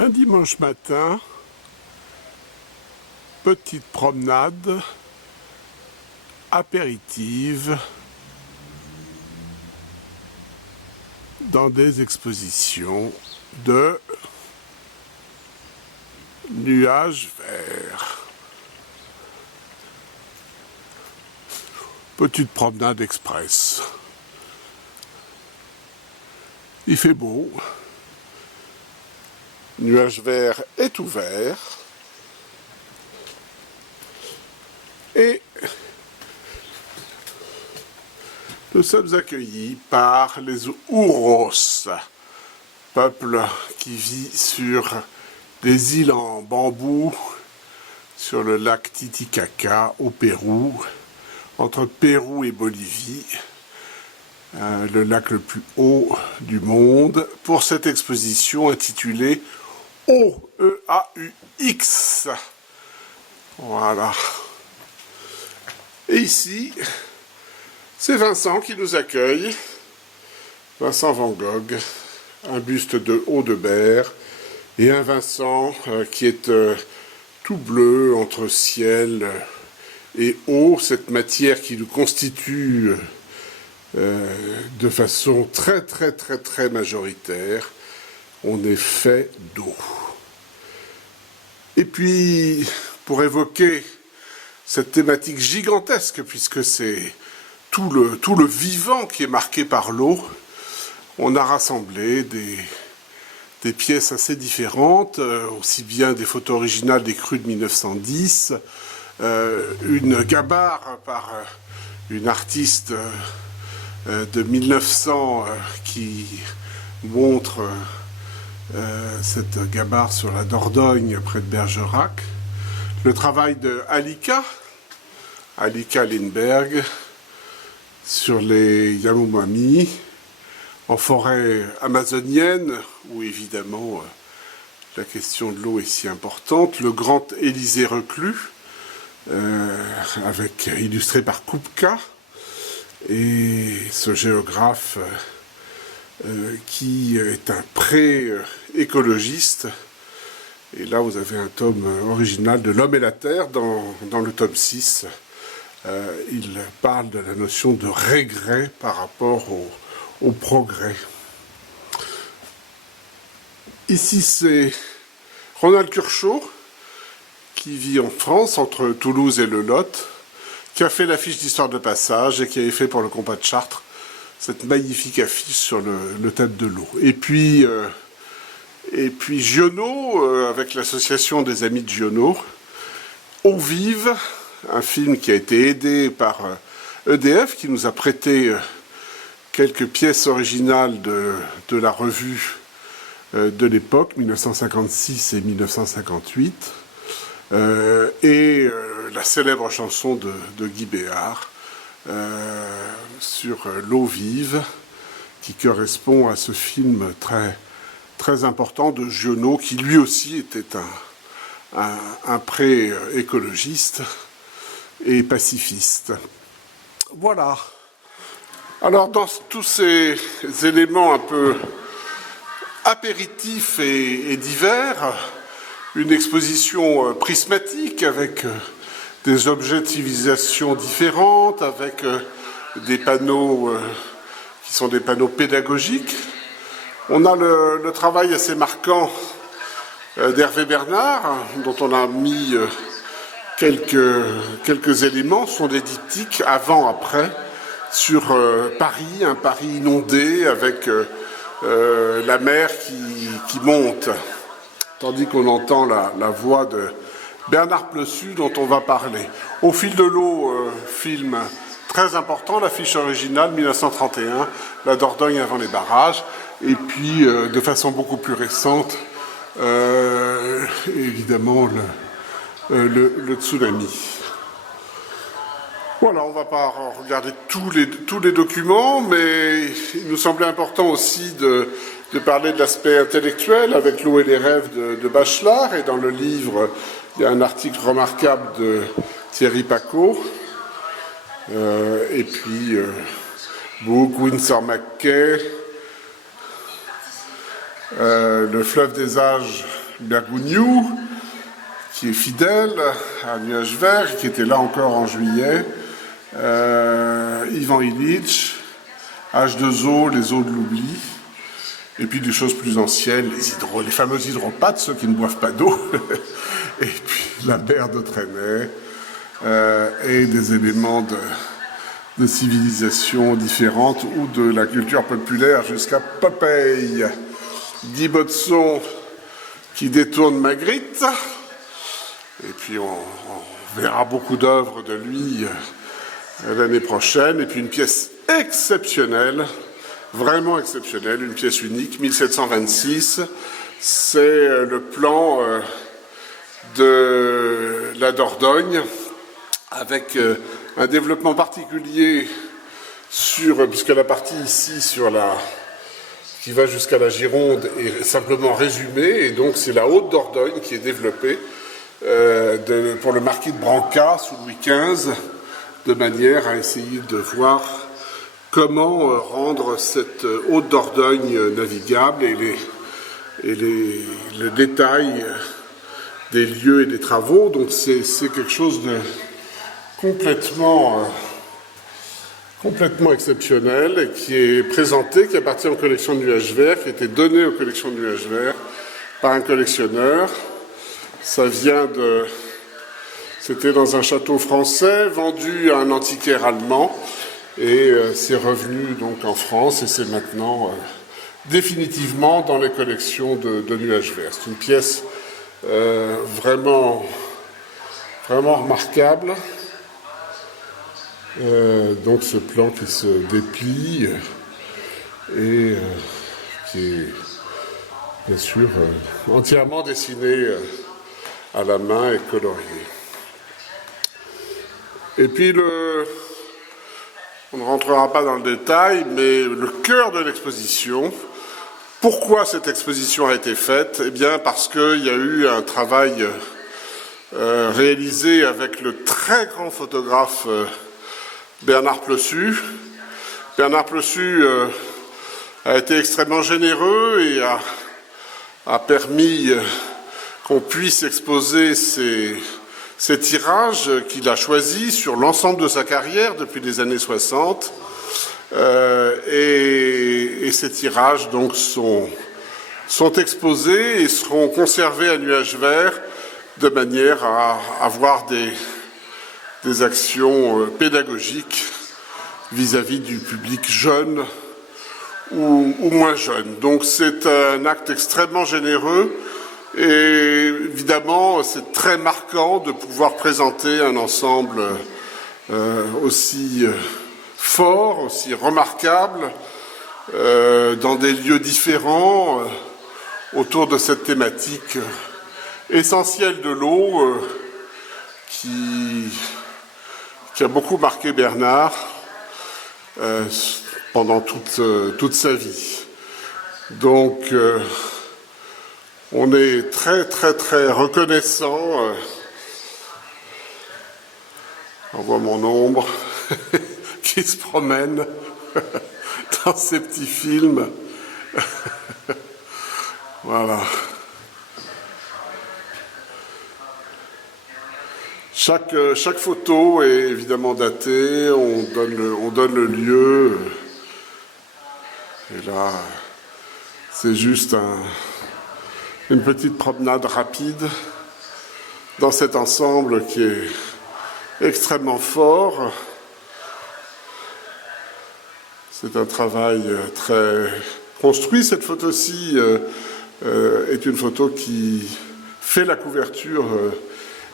Un dimanche matin, petite promenade apéritive dans des expositions de nuages verts. Petite promenade express. Il fait beau. Nuage vert est ouvert. Et nous sommes accueillis par les Huros, peuple qui vit sur des îles en bambou sur le lac Titicaca au Pérou, entre Pérou et Bolivie, le lac le plus haut du monde, pour cette exposition intitulée OEAUX. Voilà. Et ici, c'est Vincent qui nous accueille, Vincent Van Gogh, un buste de Audebert, et un Vincent qui est tout bleu entre ciel et eau, cette matière qui nous constitue de façon très majoritaire. On est fait d'eau. Et puis, pour évoquer cette thématique gigantesque, puisque c'est tout le vivant qui est marqué par l'eau, on a rassemblé des pièces assez différentes, aussi bien des photos originales des crues de 1910, une gabarre par une artiste de 1900 qui montre cette gabarre sur la Dordogne près de Bergerac, le travail de Alika Lindbergh sur les Yanomami en forêt amazonienne, où évidemment la question de l'eau est si importante, le grand Élysée reclus, illustré par Kupka, et ce géographe qui est un pré-écologiste. Et là, vous avez un tome original de L'Homme et la Terre. Dans le tome 6, il parle de la notion de régret par rapport au progrès. Ici, c'est Ronald Curchod, qui vit en France, entre Toulouse et le Lot, qui a fait l'affiche d'Histoire de passage et qui avait fait pour le compas de Chartres cette magnifique affiche sur le thème de l'eau. Et puis Giono, avec l'association des Amis de Giono, Eau vive, un film qui a été aidé par EDF, qui nous a prêté quelques pièces originales de la revue de l'époque, 1956 et 1958, et la célèbre chanson de Guy Béard sur l'eau vive, qui correspond à ce film très important de Giono, qui lui aussi était un pré-écologiste et pacifiste. Voilà. Alors, dans tous ces éléments un peu apéritifs et divers, une exposition prismatique avec des objets de civilisation différentes, avec des panneaux qui sont des panneaux pédagogiques. On a le travail assez marquant d'Hervé Bernard, dont on a mis quelques éléments, ce sont des diptyques avant-après, sur Paris, un Paris inondé avec la mer qui monte, tandis qu'on entend la voix de Bernard Plessus, dont on va parler. Au fil de l'eau, film très important, l'affiche originale, 1931, la Dordogne avant les barrages, et puis de façon beaucoup plus récente, évidemment le tsunami. Voilà, on ne va pas regarder tous les documents, mais il nous semblait important aussi de parler de l'aspect intellectuel avec L'eau et les rêves de Bachelard, et dans le livre, il y a un article remarquable de Thierry Pacaud, et puis Book, Winsor McCay, Le fleuve des âges, Bergougnou, qui est fidèle à Nuages Verts, qui était là encore en juillet, Ivan Illich, H2O, les eaux de l'oubli, et puis des choses plus anciennes, les fameux hydropathes, ceux qui ne boivent pas d'eau, et puis la mer de Trenet, et des éléments de civilisation différentes ou de la culture populaire jusqu'à Popeye. Guy Botson qui détourne Magritte, et puis on verra beaucoup d'œuvres de lui l'année prochaine, et puis une pièce exceptionnelle, vraiment exceptionnelle, une pièce unique, 1726, c'est le plan de la Dordogne, avec un développement particulier puisque la partie ici qui va jusqu'à la Gironde est simplement résumée, et donc c'est la Haute Dordogne qui est développée pour le marquis de Brancas sous Louis XV, de manière à essayer de voir comment rendre cette Haute Dordogne navigable, et le détail des lieux et des travaux. Donc c'est quelque chose de complètement exceptionnel, et qui est présenté, qui appartient aux collections de Nuages Verts, qui a été donné aux collections de Nuages Verts par un collectionneur. C'était dans un château français, vendu à un antiquaire allemand, et c'est revenu donc en France, et c'est maintenant définitivement dans les collections de Nuages Verts. C'est une pièce vraiment remarquable. Donc ce plan qui se déplie et qui est bien sûr entièrement dessiné à la main et colorié. Et puis on ne rentrera pas dans le détail, mais le cœur de l'exposition, pourquoi cette exposition a été faite? Eh bien parce qu'il y a eu un travail réalisé avec le très grand photographe Bernard Plessus. Bernard Plessus a été extrêmement généreux et a permis qu'on puisse exposer ces tirages qu'il a choisis sur l'ensemble de sa carrière depuis les années 60. Et ces tirages donc sont exposés et seront conservés à Nuages Verts de manière à avoir des actions pédagogiques vis-à-vis du public jeune ou moins jeune. Donc c'est un acte extrêmement généreux, et évidemment c'est très marquant de pouvoir présenter un ensemble aussi fort, aussi remarquable, dans des lieux différents, autour de cette thématique essentielle de l'eau qui a beaucoup marqué Bernard pendant toute sa vie. Donc on est très très très reconnaissant. On voit mon ombre qui se promène dans ces petits films. Voilà. Chaque photo est évidemment datée, on donne le lieu. Et là, c'est juste une petite promenade rapide dans cet ensemble qui est extrêmement fort. C'est un travail très construit. Cette photo-ci est une photo qui fait la couverture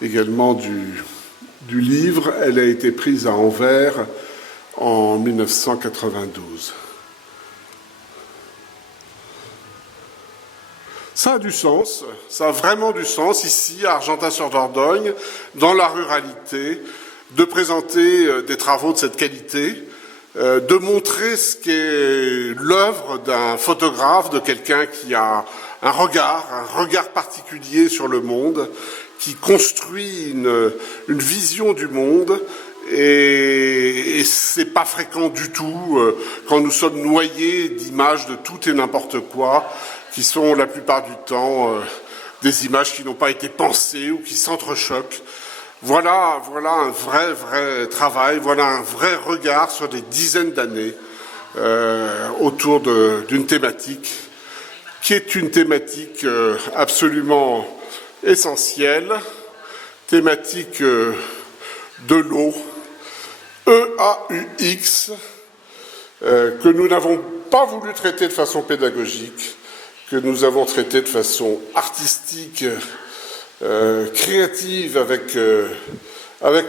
également du livre. Elle a été prise à Anvers en 1992. Ça a du sens, ça a vraiment du sens ici à Argentat-sur-Dordogne, dans la ruralité, de présenter des travaux de cette qualité, de montrer ce qu'est l'œuvre d'un photographe, de quelqu'un qui a un regard particulier sur le monde, qui construit une vision du monde, et c'est pas fréquent du tout quand nous sommes noyés d'images de tout et n'importe quoi, qui sont la plupart du temps des images qui n'ont pas été pensées ou qui s'entrechoquent. Voilà un vrai travail, voilà un vrai regard sur des dizaines d'années autour d'une thématique qui est une thématique absolument essentielle, thématique de l'eau, EAUX, que nous n'avons pas voulu traiter de façon pédagogique, que nous avons traité de façon artistique, créative avec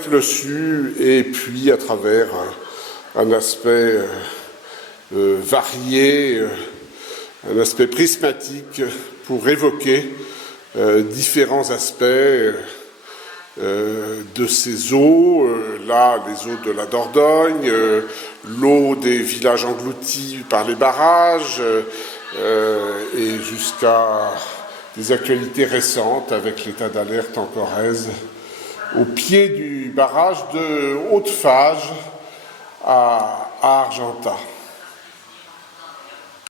le SU et puis à travers un aspect varié, un aspect prismatique pour évoquer différents aspects de ces eaux, là les eaux de la Dordogne, l'eau des villages engloutis par les barrages, et jusqu'à des actualités récentes avec l'état d'alerte en Corrèze, au pied du barrage de Haute-Fage à Argentat.